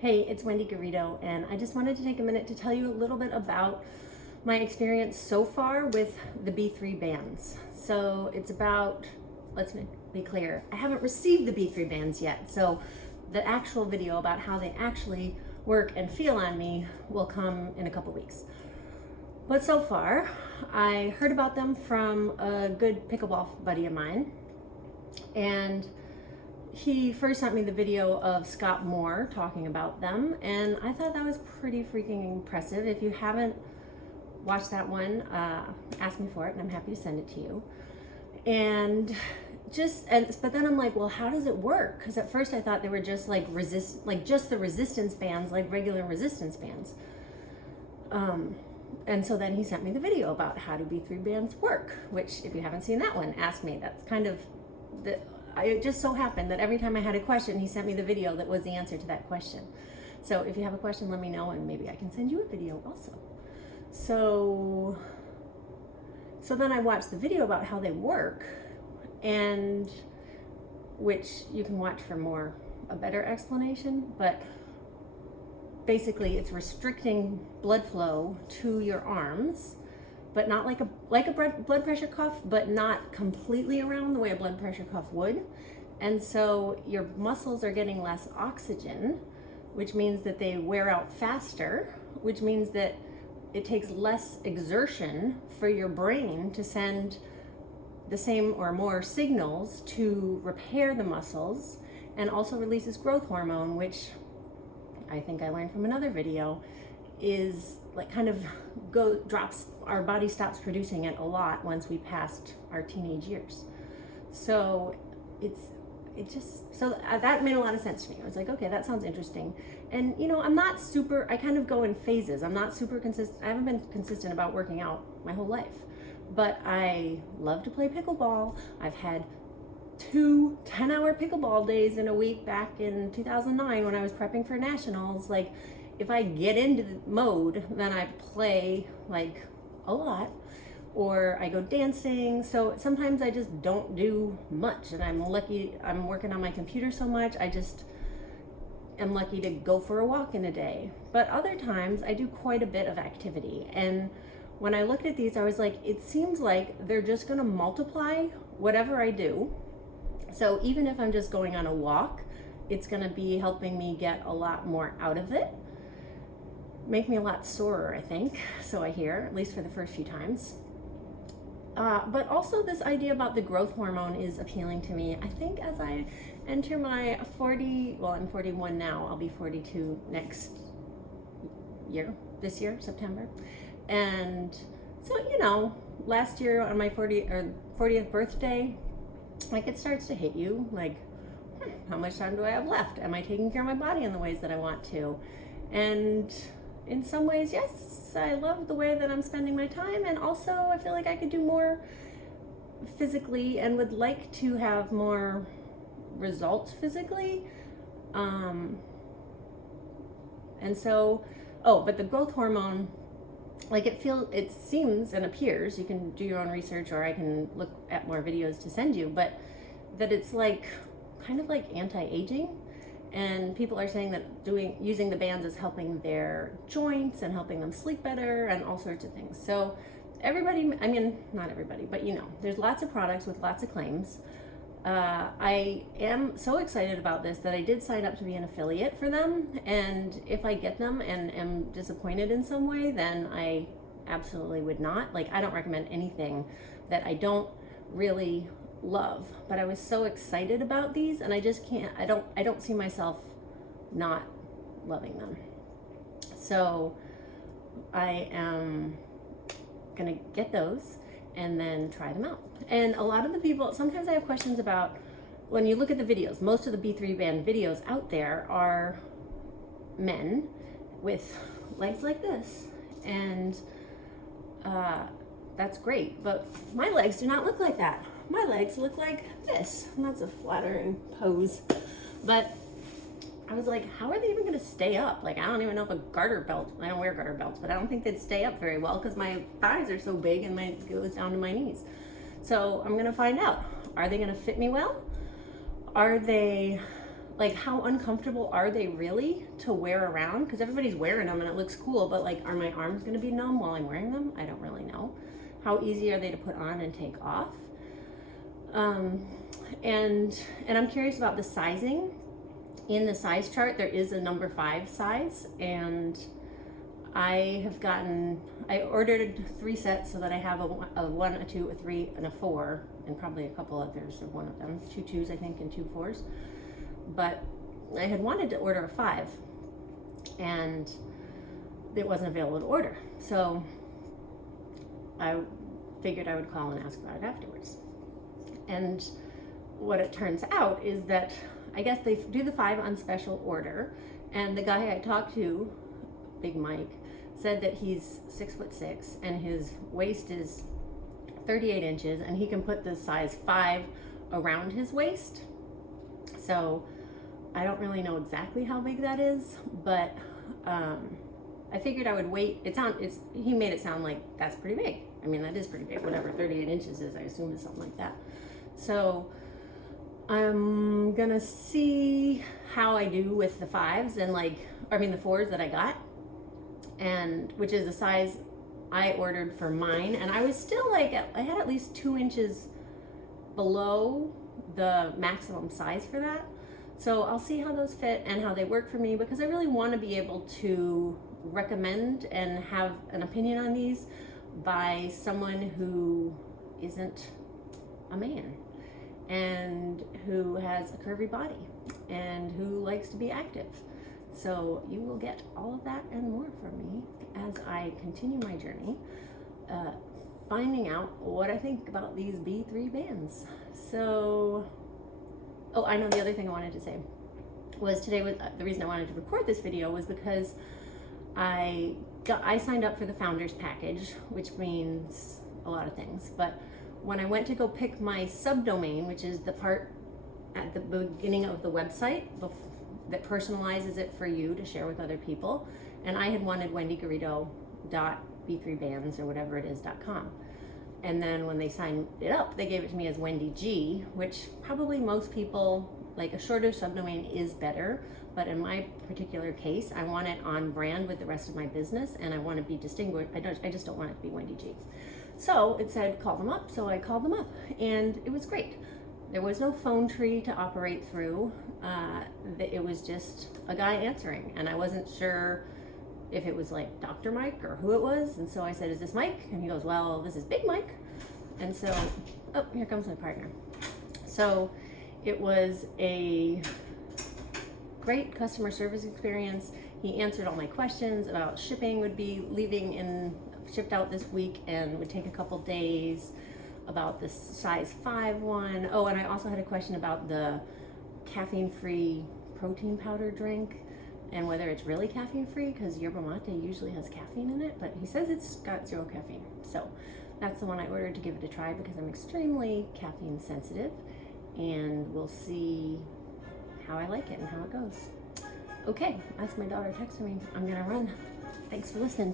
Hey, it's Wendy Garrido, and I just wanted to take a minute to tell you a little bit about my experience so far with the B3 bands. So it's about, let's be clear, I haven't received the B3 bands yet, so the actual video about how they actually work and feel on me will come in a couple weeks. But so far, I heard about them from a good pickleball buddy of mine, and he first sent me the video of Scott Moore talking about them, and I thought that was pretty freaking impressive. If you haven't watched that one, ask me for it and I'm happy to send it to you. But then I'm like, well, how does it work? Because at first I thought they were just like just the resistance bands, like regular resistance bands. And so then he sent me the video about how do B3 bands work, which if you haven't seen that one, ask me. That's kind of it just so happened that every time I had a question, he sent me the video that was the answer to that question. So if you have a question, let me know and maybe I can send you a video also. So then I watched the video about how they work, and which you can watch for a better explanation, but basically it's restricting blood flow to your arms, but not like a blood pressure cuff, but not completely around the way a blood pressure cuff would. And so your muscles are getting less oxygen, which means that they wear out faster, which means that it takes less exertion for your brain to send the same or more signals to repair the muscles, and also releases growth hormone, which I think I learned from another video is like kind of drops, our body stops producing it a lot once we passed our teenage years. So that made a lot of sense to me. I was like, okay, that sounds interesting. And I kind of go in phases. I'm not super consistent. I haven't been consistent about working out my whole life, but I love to play pickleball. I've had 2 10-hour pickleball days in a week back in 2009 when I was prepping for nationals. Like, if I get into the mode, then I play like a lot, or I go dancing. So sometimes I just don't do much, and I'm lucky I'm working on my computer so much. I just am lucky to go for a walk in a day. But other times I do quite a bit of activity. And when I looked at these, I was like, it seems like they're just gonna multiply whatever I do. So even if I'm just going on a walk, it's gonna be helping me get a lot more out of it. Make me a lot sorer, I think, so I hear, at least for the first few times. But also this idea about the growth hormone is appealing to me. I think as I enter my I'm 41 now, I'll be 42 this year, September. And so, last year on my 40th birthday, like, it starts to hit you, like, how much time do I have left? Am I taking care of my body in the ways that I want to? And in some ways, yes, I love the way that I'm spending my time, and also I feel like I could do more physically and would like to have more results physically. But the growth hormone, like, it seems and appears, you can do your own research or I can look at more videos to send you, but that it's like kind of like anti-aging. And people are saying that using the bands is helping their joints and helping them sleep better and all sorts of things. So not everybody, but there's lots of products with lots of claims. I am so excited about this that I did sign up to be an affiliate for them. And if I get them and am disappointed in some way, then I absolutely would not. Like, I don't recommend anything that I don't really love, but I was so excited about these, and I just can't, I don't see myself not loving them. So I am gonna get those and then try them out. And a lot of the people, sometimes I have questions about, when you look at the videos, most of the B3 band videos out there are men with legs like this, and that's great, but my legs do not look like that. My legs look like this, and that's a flattering pose. But I was like, how are they even gonna stay up? Like, I don't even know if I don't wear garter belts, but I don't think they'd stay up very well because my thighs are so big and it goes down to my knees. So I'm gonna find out. Are they gonna fit me well? Are they like how uncomfortable are they really to wear around? Because everybody's wearing them and it looks cool, but like, are my arms going to be numb while I'm wearing them? I don't really know. How easy are they to put on and take off? And I'm curious about the sizing. In the size chart, there is a number 5 size, and I ordered 3 sets so that I have a 1, a 2, a 3, and a 4, and probably a couple others of one of them, 2 2s I think and 2 4s. But I had wanted to order a 5, and it wasn't available to order. So I figured I would call and ask about it afterwards. And what it turns out is that I guess they do the 5 on special order, and the guy I talked to, Big Mike, said that he's 6'6" and his waist is 38 inches, and he can put the size 5 around his waist. So I don't really know exactly how big that is, but I figured I would wait. He made it sound like that's pretty big. I mean, that is pretty big. Whatever 38 inches is, I assume is something like that. So I'm gonna see how I do with the 5s and the 4s that I got, and which is the size I ordered for mine. And I was still I had at least 2 inches below the maximum size for that. So I'll see how those fit and how they work for me, because I really want to be able to recommend and have an opinion on these by someone who isn't a man and who has a curvy body and who likes to be active. So you will get all of that and more from me as I continue my journey, finding out what I think about these B3 bands. So, oh, I know the other thing I wanted to say was the reason I wanted to record this video was because I signed up for the Founders Package, which means a lot of things, but when I went to go pick my subdomain, which is the part at the beginning of the website that personalizes it for you to share with other people, and I had wanted wendygarrido.b3bands or whatever it is.com. And then when they signed it up, they gave it to me as Wendy G, which probably most people, like a shorter subdomain is better, but in my particular case, I want it on brand with the rest of my business, and I want to be distinguished. I just don't want it to be Wendy G. So it said call them up, so I called them up, and it was great. There was no phone tree to operate through. It was just a guy answering, and I wasn't sure if it was like Dr. Mike or who it was, and so I said, is this Mike? And he goes, well, this is Big Mike. And so, oh, here comes my partner. So it was a great customer service experience. He answered all my questions about shipping, would be shipped out this week and would take a couple days, about the size 5 one. Oh, and I also had a question about the caffeine-free protein powder drink and whether it's really caffeine-free, because yerba mate usually has caffeine in it, but he says it's got 0 caffeine. So that's the one I ordered to give it a try because I'm extremely caffeine sensitive, and we'll see how I like it and how it goes. Okay, that's my daughter texting me. I'm gonna run. Thanks for listening.